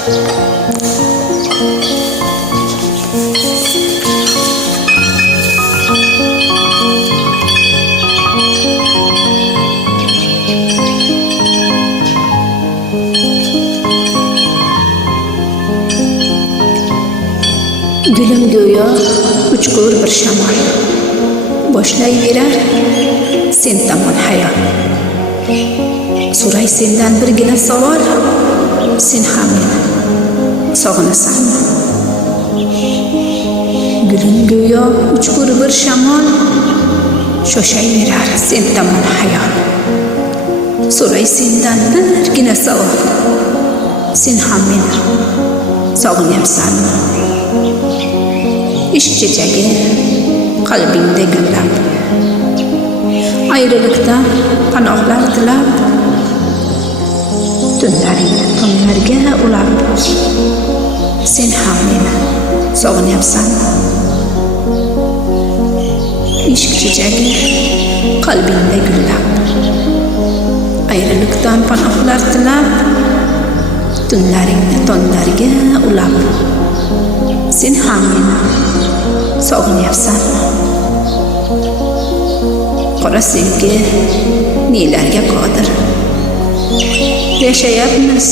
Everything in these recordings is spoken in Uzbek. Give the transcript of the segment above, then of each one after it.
Gülüm go'yo uchqur bir shamol, boshlayverar sen tomon hayol. So'ray sendan birgina savol, sen ham meni sog'inasanmi? Gülüm go'yo uchqur bir shamol, shoshayverar sen tomon hayol. So'ray sendan birgina savol, sen ham meni sog'inyapsanmi? Ishq chechagi qalbingda gullab, ayriliqdan panohlar tilab, tunlaringni tunlarga ulab, sen ham meni sog'inyapsanmi? Ishq chechagi qalbingda gullab, ayriliqdan panohlar tilab, tunlaringni tunlarga ulab, sen ham meni sog'inyapsanmi? Qora sevgi nelarga qodir, yashayapmiz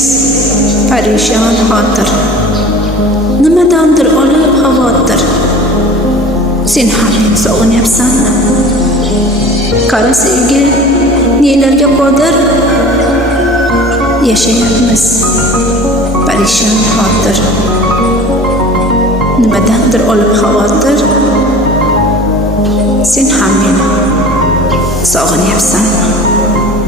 parishon xotir, nimadandir olib xavotir, sen ham meni sog'inyapsanmi? Qora sevgi nelarga qodir, yashayapmiz parishon xotir, nimadandir olib xavotir, sen ham meni sog'inyapsanmi?